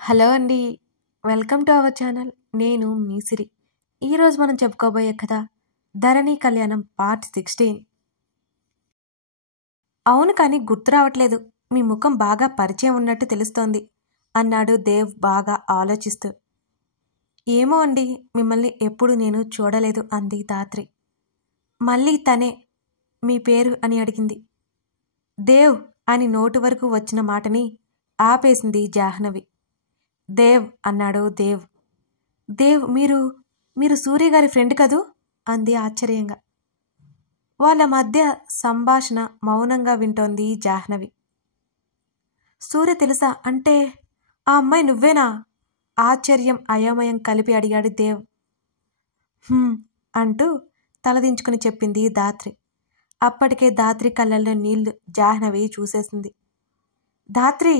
Hello అండి. Welcome to our channel. నేను మీ సిరి. ఈరోజు మనం చెప్పుకోబోయే కథ ధరణి కళ్యాణం పార్ట్ 16. అవును, కానీ గుర్తు రావట్లేదు. మీ ముఖం బాగా పరిచయం ఉన్నట్టు తెలుస్తోంది అన్నాడు దేవ్ బాగా ఆలోచిస్తూ. ఏమో అండి, మిమ్మల్ని ఎప్పుడు నేను చూడలేదు అంది ధాత్రి. మళ్ళీ తనే మీ పేరు అని అడిగింది. దేవ్ అని నోటు వరకు వచ్చిన మాటని ఆపేసింది జాహ్నవి. దేవ్ అన్నాడు దేవ్. దేవ్ మీరు సూర్య గారి ఫ్రెండ్ కదూ అంది ఆశ్చర్యంగా. వాళ్ళ మధ్య సంభాషణ మౌనంగా వింటోంది జాహ్నవి. సూర్య తెలుసా? అంటే ఆ అమ్మాయి నువ్వేనా? ఆశ్చర్యం అయోమయం కలిపి అడిగాడు దేవ్. అంటూ తలదించుకుని చెప్పింది ధాత్రి. అప్పటికే ధాత్రి కళ్ళల్లో నీళ్లు జాహ్నవి చూసేసింది. ధాత్రి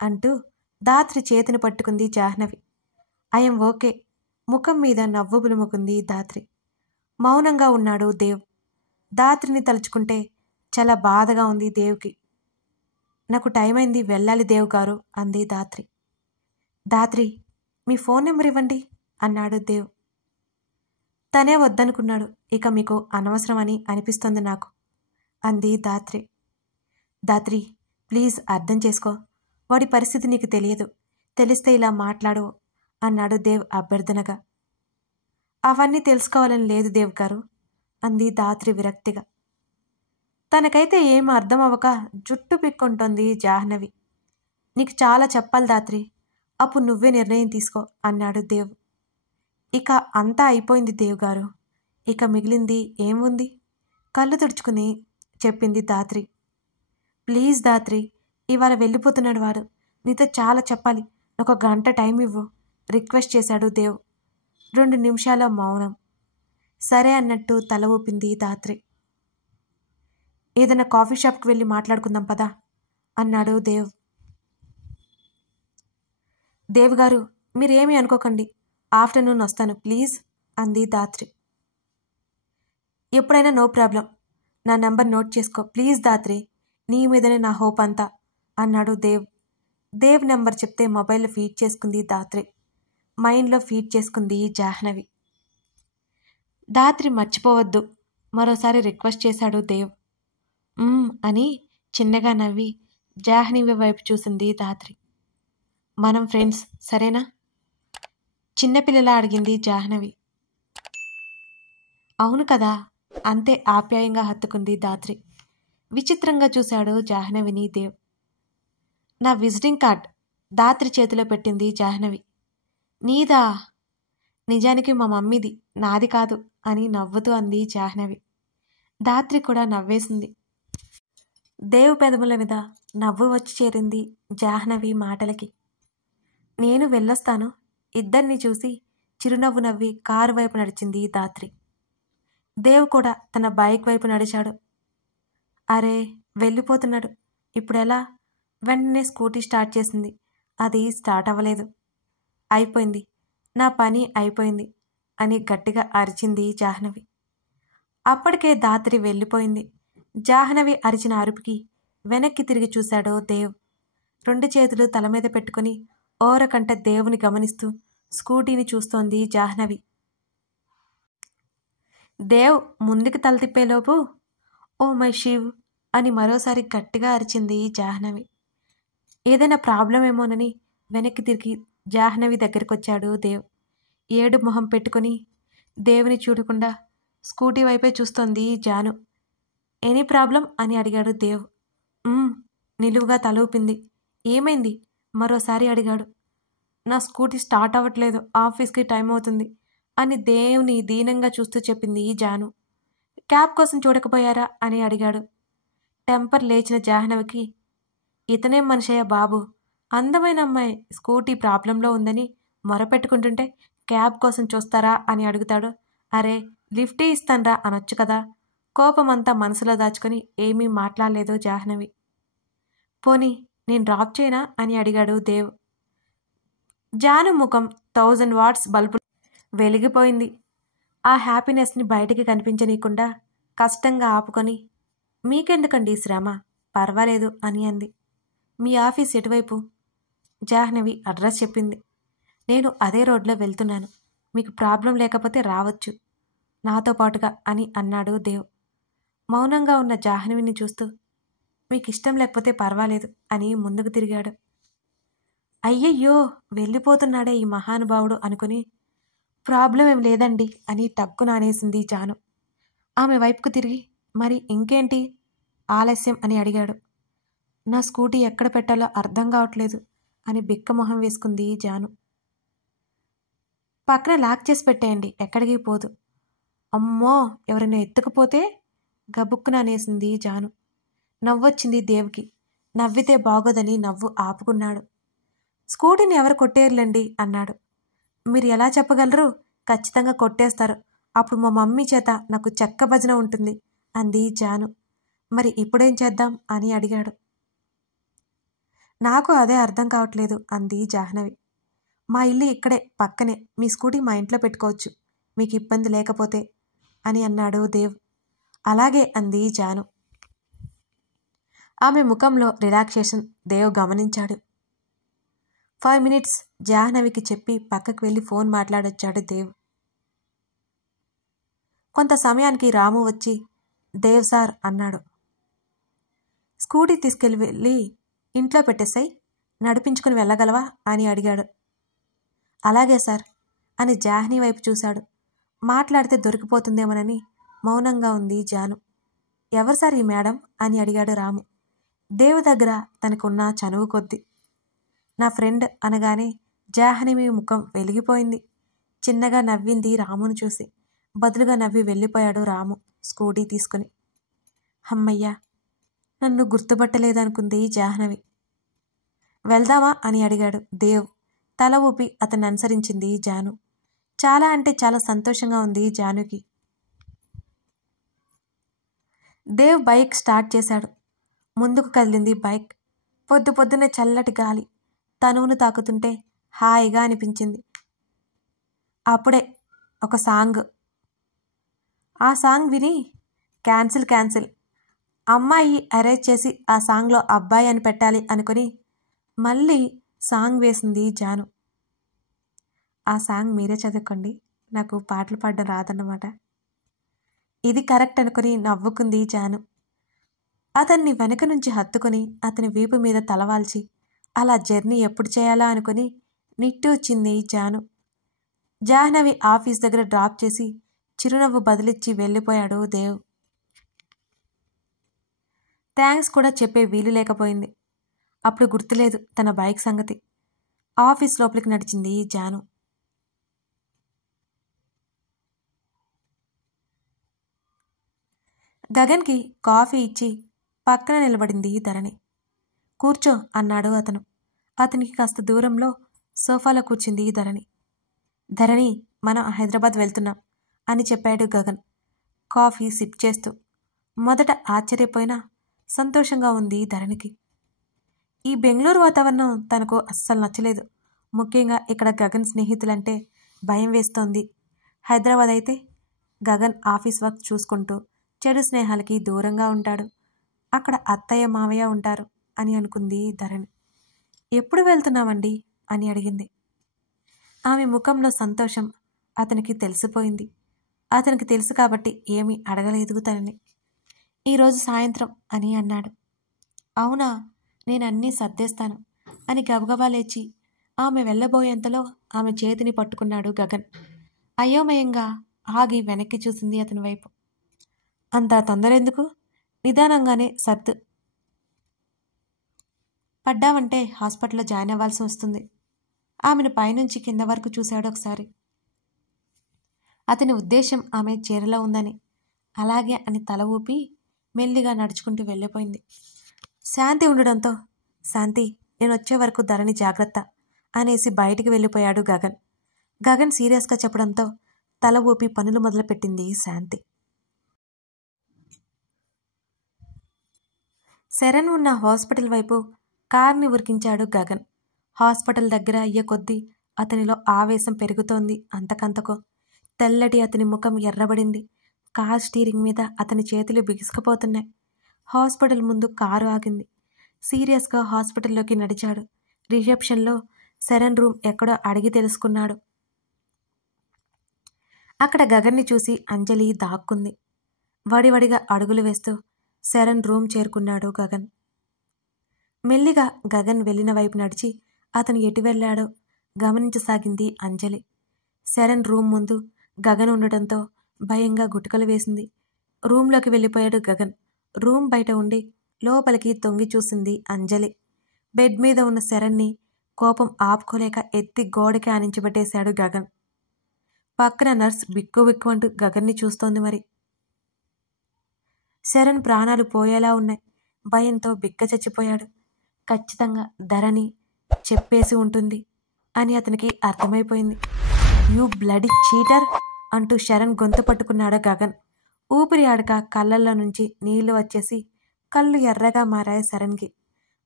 అంటూ ధాత్రి చేతిని పట్టుకుంది జాహ్నవి. I'm okay. ముఖం మీద నవ్వు పులుముకుంది ధాత్రి. మౌనంగా ఉన్నాడు దేవ్. ధాత్రిని తలుచుకుంటే చాలా బాధగా ఉంది దేవ్కి. నాకు టైం అయింది, వెళ్ళాలి దేవ్ గారు అంది ధాత్రి. ధాత్రి, మీ ఫోన్ నెంబర్ ఇవ్వండి అన్నాడు దేవ్. తనే వద్దనుకున్నాడు. ఇక మీకు అనవసరమని అనిపిస్తుంది నాకు అంది ధాత్రి. ధాత్రి, ప్లీజ్ అర్థం చేసుకో. వాడి పరిస్థితి నీకు తెలియదు. తెలిస్తే ఇలా మాట్లాడు అన్నాడు దేవ్ అభ్యర్థనగా. అవన్నీ తెలుసుకోవాలని లేదు దేవ్ గారు అంది ధాత్రి విరక్తిగా. తనకైతే ఏం అర్థం అవ్వక జుట్టు పిక్కుంటోంది జాహ్నవి. నీకు చాలా చెప్పాలి ధాత్రి, అప్పుడు నువ్వే నిర్ణయం తీసుకో అన్నాడు దేవ్. ఇక అంతా అయిపోయింది దేవ్ గారు. ఇక మిగిలింది ఏముంది? కళ్ళు తుడుచుకుని చెప్పింది ధాత్రి. ప్లీజ్ ధాత్రి, ఇవాళ వెళ్ళిపోతున్నాడు వాడు. నీతో చాలా చెప్పాలి. ఒక గంట టైం ఇవ్వు రిక్వెస్ట్ చేశాడు దేవ్. 2 నిమిషాల మౌనం. సరే అన్నట్టు తల ఊపింది ధాత్రి. ఏదైనా కాఫీ షాప్కి వెళ్ళి మాట్లాడుకుందాం పదా అన్నాడు దేవ్. దేవ్ గారు, మీరేమీ అనుకోకండి. ఆఫ్టర్నూన్ వస్తాను ప్లీజ్ అంది ధాత్రి. ఎప్పుడైనా నో ప్రాబ్లం. నా నంబర్ నోట్ చేసుకో ప్లీజ్ ధాత్రి. నీ మీదనే నా హోప్ అంతా అన్నాడు దేవ్. దేవ్ నెంబర్ చెప్తే మొబైల్లో ఫీడ్ చేసుకుంది ధాత్రి. మైండ్లో ఫీడ్ చేసుకుంది జాహ్నవి. ధాత్రి మర్చిపోవద్దు మరోసారి రిక్వెస్ట్ చేశాడు దేవ్. అని చిన్నగా నవ్వి జాహ్నవి వైపు చూసింది ధాత్రి. మనం ఫ్రెండ్స్ సరేనా? చిన్నపిల్లలా అడిగింది జాహ్నవి. అవును కదా అంతే ఆప్యాయంగా హత్తుకుంది ధాత్రి. విచిత్రంగా చూశాడు జాహ్నవిని దేవ్. నా విజిటింగ్ కార్డ్ ధాత్రి చేతిలో పెట్టింది జాహ్నవి. నీదా? నిజానికి మా మమ్మీది, నాది కాదు అని నవ్వుతూ అంది జాహ్నవి. ధాత్రి కూడా నవ్వేసింది. దేవ్ పెదవుల మీద నవ్వు వచ్చి చేరింది జాహ్నవి మాటలకి. నేను వెళ్ళొస్తాను. ఇద్దరిని చూసి చిరునవ్వు నవ్వి కారు వైపు నడిచింది ధాత్రి. దేవ్ కూడా తన బైక్ వైపు నడిచాడు. అరే, వెళ్ళిపోతున్నాడు, ఇప్పుడెలా? వెంటనే స్కూటీ స్టార్ట్ చేసింది. అది స్టార్ట్ అవ్వలేదు. అయిపోయింది, నా పని అయిపోయింది అని గట్టిగా అరిచింది జాహ్నవి. అప్పటికే ధాత్రి వెళ్ళిపోయింది. జాహ్నవి అరిచిన అరుపుకి వెనక్కి తిరిగి చూశాడు దేవ్. 2 చేతులు తల మీద పెట్టుకుని ఓరకంట దేవుని గమనిస్తూ స్కూటీని చూస్తోంది జాహ్నవి. దేవ్ ముందుకు తల తిప్పేలోపు ఓ మై శివ్ అని మరోసారి గట్టిగా అరిచింది జాహ్నవి. ఏదైనా ప్రాబ్లం ఏమోనని వెనక్కి తిరిగి జాహ్నవి దగ్గరికొచ్చాడు దేవ్. ఏడు మొహం పెట్టుకుని దేవుని చూడకుండా స్కూటీ వైపే చూస్తోంది జాను. ఎనీ ప్రాబ్లం అని అడిగాడు దేవ్. నిలువుగా తల ఊపింది. ఏమైంది మరోసారి అడిగాడు. నా స్కూటీ స్టార్ట్ అవ్వట్లేదు, ఆఫీస్కి టైం అవుతుంది అని దేవుని దీనంగా చూస్తూ చెప్పింది జాను. క్యాబ్ కోసం చూడకపోయారా అని అడిగాడు. టెంపర్ లేచిన జాహ్నవికి ఇతనేం మనిషయ్య బాబు, అందమైన అమ్మాయి స్కూటీ ప్రాబ్లంలో ఉందని మొరపెట్టుకుంటుంటే క్యాబ్ కోసం చూస్తారా అని అడుగుతాడు. అరే, లిఫ్టే ఇస్తాన్రా అనొచ్చు కదా. కోపమంతా మనసులో దాచుకొని ఏమీ మాట్లాడలేదు జాహ్నవి. పోనీ నేను డ్రాప్ చేయనా అని అడిగాడు దేవ్. జాను ముఖం 1000 వాట్స్ బల్బు వెలిగిపోయింది. ఆ హ్యాపీనెస్ని బయటికి కనిపించనీయకుండా కష్టంగా ఆపుకొని మీకెందుకండి శ్రమ, పర్వాలేదు అని అంది. మీ ఆఫీస్ ఎటువైపు? జాహ్నవి అడ్రస్ చెప్పింది. నేను అదే రోడ్లో వెళ్తున్నాను, మీకు ప్రాబ్లం లేకపోతే రావచ్చు నాతో పాటుగా అని అన్నాడు దేవ్. మౌనంగా ఉన్న జాహ్నవిని చూస్తూ, మీకు ఇష్టం లేకపోతే పర్వాలేదు అని ముందుకు తిరిగాడు. అయ్యయ్యో, వెళ్ళిపోతున్నాడే ఈ మహానుభావుడు అనుకుని, ప్రాబ్లం ఏం లేదండి అని టక్కున అనేసింది జాను. ఆమె వైపుకు తిరిగి, మరి ఇంకేంటి ఆలస్యం అని అడిగాడు. నా స్కూటీ ఎక్కడ పెట్టాలో అర్థం కావట్లేదు అని బిక్కమొహం వేసుకుంది జాను. పక్కన లాక్ చేసి పెట్టేయండి, ఎక్కడికి పోదు. అమ్మో, ఎవరైనా ఎత్తుకుపోతే గబుక్కున అనేసింది జాను. నవ్వొచ్చింది దేవ్కి. నవ్వితే బాగోదని నవ్వు ఆపుకున్నాడు. స్కూటీని ఎవరు కొట్టేయర్లండి అన్నాడు. మీరు ఎలా చెప్పగలరు? ఖచ్చితంగా కొట్టేస్తారు. అప్పుడు మా మమ్మీ చేత నాకు చెక్క భజన ఉంటుంది అంది జాను. మరి ఇప్పుడేం చేద్దాం అని అడిగాడు. నాకు అదే అర్థం కావట్లేదు అంది జాహ్నవి. మా ఇల్లు ఇక్కడే పక్కనే, మీ స్కూటీ మా ఇంట్లో పెట్టుకోవచ్చు మీకు ఇబ్బంది లేకపోతే అని అన్నాడు దేవ్. అలాగే అంది జాను. ఆమె ముఖంలో రిలాక్సేషన్ దేవ్ గమనించాడు. 5 minutes జాహ్నవికి చెప్పి పక్కకు వెళ్ళి ఫోన్ మాట్లాడొచ్చాడు దేవ్. కొంత సమయానికి రాము వచ్చి, దేవ్ సార్ అన్నాడు. స్కూటీ తీసుకెళ్ళి ఇంట్లో పెట్టేసాయి, నడిపించుకుని వెళ్ళగలవా అని అడిగాడు. అలాగే సార్ అని జాహ్నీ వైపు చూశాడు. మాట్లాడితే దొరికిపోతుందేమోనని మౌనంగా ఉంది జాను. ఎవరు సార్ ఈ మేడం అని అడిగాడు రాము. దేవు దగ్గర తనకున్న చనువు కొద్ది. నా ఫ్రెండ్ అనగానే జాహ్నవి ముఖం వెలిగిపోయింది. చిన్నగా నవ్వింది రామును చూసి. బదులుగా నవ్వి వెళ్ళిపోయాడు రాము స్కూటీ తీసుకుని. అమ్మయ్యా, నన్ను గుర్తుపట్టలేదనుకుంది జాహ్నవి. వెళ్దామా అని అడిగాడు దేవ్. తల ఊపి అతన్ని అనుసరించింది జాను. చాలా అంటే చాలా సంతోషంగా ఉంది జానుకి. దేవ్ బైక్ స్టార్ట్ చేశాడు. ముందుకు కదిలింది బైక్. పొద్దునే చల్లటి గాలి తనువును తాకుతుంటే హాయిగా అనిపించింది. అప్పుడే ఒక సాంగ్. ఆ సాంగ్ విని క్యాన్సిల్ అమ్మాయి అరేంజ్ చేసి ఆ సాంగ్లో అబ్బాయి అని పెట్టాలి అనుకుని మళ్ళీ సాంగ్ వేసింది జాను. ఆ సాంగ్ మీరే చదువుకోండి, నాకు పాటలు పాడడం రాదన్నమాట. ఇది కరెక్ట్ అనుకుని నవ్వుకుంది జాను. అతన్ని వెనక నుంచి హత్తుకొని అతని వీపు మీద తలవాల్చి అలా జర్నీ ఎప్పుడు చేయాలా అనుకుని నిట్టూర్చింది జాను. జాహ్నవి ఆఫీస్ దగ్గర డ్రాప్ చేసి చిరునవ్వు బదిలిచ్చి వెళ్ళిపోయాడు దేవ్. థ్యాంక్స్ కూడా చెప్పే వీలు లేకపోయింది. అప్పుడు గుర్తులేదు తన బైక్ సంగతి. ఆఫీస్ లోపలికి నడిచింది జాను. గగన్కి కాఫీ ఇచ్చి పక్కన నిలబడింది ధరణి. కూర్చో అన్నాడు అతను. అతనికి కాస్త దూరంలో సోఫాలో కూర్చుంది ధరణి. ధరణి, మనం హైదరాబాద్ వెళ్తున్నాం అని చెప్పాడు గగన్ కాఫీ సిప్ చేస్తూ. మొదట ఆశ్చర్యపోయినా సంతోషంగా ఉంది ధరణికి. ఈ బెంగళూరు వాతావరణం తనకు అస్సలు నచ్చలేదు. ముఖ్యంగా ఇక్కడ గగన్ స్నేహితులంటే భయం వేస్తోంది. హైదరాబాద్ అయితే గగన్ ఆఫీస్ వర్క్ చూసుకుంటూ చెడు స్నేహాలకి దూరంగా ఉంటాడు. అక్కడ అత్తయ్య మావయ్య ఉంటారు అని అనుకుంది ధరణి. ఎప్పుడు వెళ్తున్నామండి అని అడిగింది. ఆమె ముఖంలో సంతోషం అతనికి తెలిసిపోయింది. అతనికి తెలుసు కాబట్టి ఏమీ అడగలేదు తనని. ఈరోజు సాయంత్రం అని అన్నాడు. అవునా, నేను అన్నీ సర్దేస్తాను అని గబగబా లేచి ఆమె వెళ్ళబోయేంతలో ఆమె చేతిని పట్టుకున్నాడు గగన్. అయోమయంగా ఆగి వెనక్కి చూసింది అతని వైపు. అంత తొందర ఎందుకు? నిదానంగానే సర్దు. పడ్డావంటే హాస్పిటల్లో జాయిన్ అవ్వాల్సి వస్తుంది. ఆమెను పైనుంచి కింద వరకు చూశాడు ఒకసారి. అతని ఉద్దేశం ఆమె చీరలో ఉందని. అలాగే అని తల ఊపి మెల్లిగా నడుచుకుంటూ వెళ్ళిపోయింది. శాంతి ఉండడంతో, శాంతి నేను వచ్చే వరకు ధరణి జాగ్రత్త అనేసి బయటికి వెళ్ళిపోయాడు గగన్. గగన్ సీరియస్గా చెప్పడంతో తల ఊపి పనులు మొదలుపెట్టింది శాంతి. శరణ్ ఉన్న హాస్పిటల్ వైపు కార్ని ఉరికించాడు గగన్. హాస్పిటల్ దగ్గర అయ్యే కొద్దీ అతనిలో ఆవేశం పెరుగుతోంది. అంతకంతకో తెల్లటి అతని ముఖం ఎర్రబడింది. కార్ స్టీరింగ్ మీద అతని చేతులు బిగుసుకుపోతున్నాయి. హాస్పిటల్ ముందు కారు ఆగింది. సీరియస్గా హాస్పిటల్లోకి నడిచాడు. రిసెప్షన్లో శరణ్ రూమ్ ఎక్కడో అడిగి తెలుసుకున్నాడు. అక్కడ గగన్ని చూసి అంజలి దాక్కుంది. వడివడిగా అడుగులు వేస్తూ శరణ్ రూమ్ చేరుకున్నాడు గగన్. మెల్లిగా గగన్ వెళ్ళిన వైపు నడిచి అతను ఎటు వెళ్ళాడో గమనించసాగింది అంజలి. శరణ్ రూమ్ ముందు గగన్ ఉండటంతో భయంగా గుటకలు వేసింది. రూమ్లోకి వెళ్ళిపోయాడు గగన్. రూమ్ బయట ఉండి లోపలికి తొంగి చూసింది అంజలి. బెడ్ మీద ఉన్న శరణ్ని కోపం ఆపుకోలేక ఎత్తి గోడకి ఆనించిపెట్టేశాడు గగన్. పక్కన నర్స్ బిక్కు బిక్కుమంటూ గగన్ని చూస్తోంది. మరి శరణ్ ప్రాణాలు పోయేలా ఉన్నాయి. భయంతో బిక్క చచ్చిపోయాడు. ఖచ్చితంగా ధరణి చెప్పేసి ఉంటుంది అని అతనికి అర్థమైపోయింది. యూ బ్లడీ చీటర్ అంటూ శరణ్ గొంతు పట్టుకున్నాడు గగన్. ఊపిరి ఆడక కళ్ళల్లో నుంచి నీళ్లు వచ్చేసి కళ్ళు ఎర్రగా మారాయి శరణ్కి.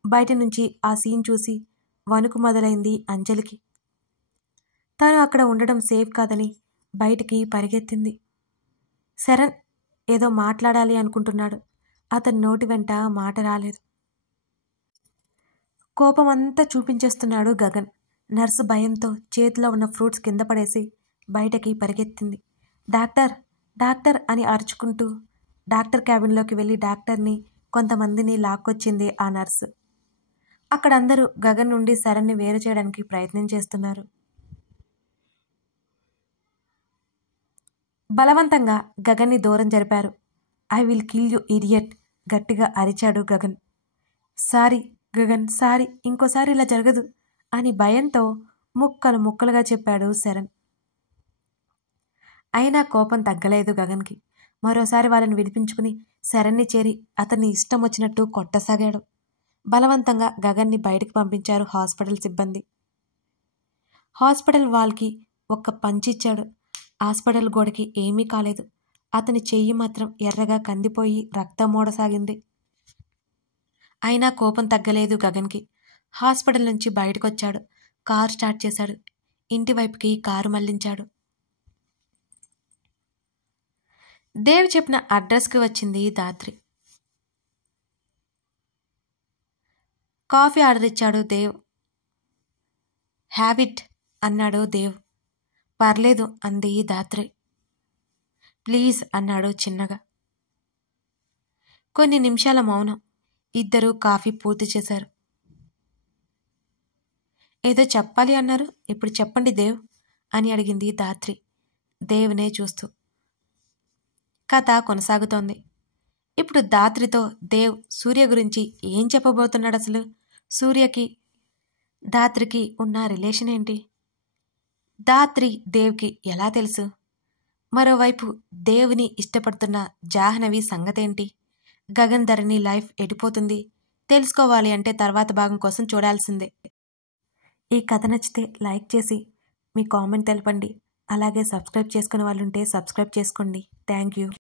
బయట నుంచి ఆ సీన్ చూసి వణుకు మొదలైంది అంజలికి. తను అక్కడ ఉండడం సేఫ్ కాదని బయటికి పరిగెత్తింది. శరణ్ ఏదో మాట్లాడాలి అనుకుంటున్నాడు. అతని నోటి వెంట మాట రాలేదు. కోపమంతా చూపించేస్తున్నాడు గగన్. నర్సు భయంతో చేతిలో ఉన్న ఫ్రూట్స్ కింద పడేసి బయటకి పరిగెత్తింది. డాక్టర్ డాక్టర్ అని అరుచుకుంటూ డాక్టర్ క్యాబిన్లోకి వెళ్ళి డాక్టర్ని కొంతమందిని లాక్కొచ్చింది ఆ నర్సు. అక్కడ అందరూ గగన్ నుండి శరణ్ని వేరు చేయడానికి ప్రయత్నం చేస్తున్నారు. బలవంతంగా గగన్ని దూరం జరిపారు. I will kill you idiot గట్టిగా అరిచాడు గగన్. సారీ గగన్, సారీ, ఇంకోసారి ఇలా జరగదు అని భయంతో ముక్కలు ముక్కలుగా చెప్పాడు శరణ్. అయినా కోపం తగ్గలేదు గగన్కి. మరోసారి వాళ్ళని విడిపించుకుని శరణ్ని చేరి అతన్ని ఇష్టం వచ్చినట్టు కొట్టసాగాడు. బలవంతంగా గగన్ని బయటికి పంపించారు హాస్పిటల్ సిబ్బంది. హాస్పిటల్ వాల్కి ఒక్క పంచిచ్చాడు. హాస్పిటల్ గోడకి ఏమీ కాలేదు. అతని చెయ్యి మాత్రం ఎర్రగా కందిపోయి రక్తం మోడసాగింది. అయినా కోపం తగ్గలేదు గగన్కి. హాస్పిటల్ నుంచి బయటకొచ్చాడు. కారు స్టార్ట్ చేశాడు. ఇంటి వైపుకి కారు మళ్లించాడు. దేవ్ చెప్పిన అడ్రస్కి వచ్చింది ధాత్రి. కాఫీ ఆర్డర్ ఇచ్చాడు దేవ్. హ్యావ్ ఇట్ అన్నాడు దేవ్. పర్లేదు అంది ధాత్రి. ప్లీజ్ అన్నాడు చిన్నగా. కొన్ని నిమిషాల మౌనం. ఇద్దరూ కాఫీ పూర్తి చేశారు. ఏదో చెప్పాలి అన్నారు, ఇప్పుడు చెప్పండి దేవ్ అని అడిగింది ధాత్రి దేవ్నే చూస్తూ. కథ కొనసాగుతోంది. ఇప్పుడు ధాత్రితో దేవ్ సూర్య గురించి ఏం చెప్పబోతున్నాడు? అసలు సూర్యకి ధాత్రికి ఉన్న రిలేషన్ ఏంటి? ధాత్రి దేవ్కి ఎలా తెలుసు? మరోవైపు దేవుని ఇష్టపడుతున్న జాహ్నవి సంగతేంటి? గగన్ ధరణి లైఫ్ ఎడిపోతుంది. తెలుసుకోవాలి అంటే తర్వాత భాగం కోసం చూడాల్సిందే. ఈ కథ నచ్చితే లైక్ చేసి మీ కామెంట్ తెలపండి. అలాగే సబ్స్క్రైబ్ చేసుకునే వాళ్ళుంటే సబ్స్క్రైబ్ చేసుకోండి. Thank you.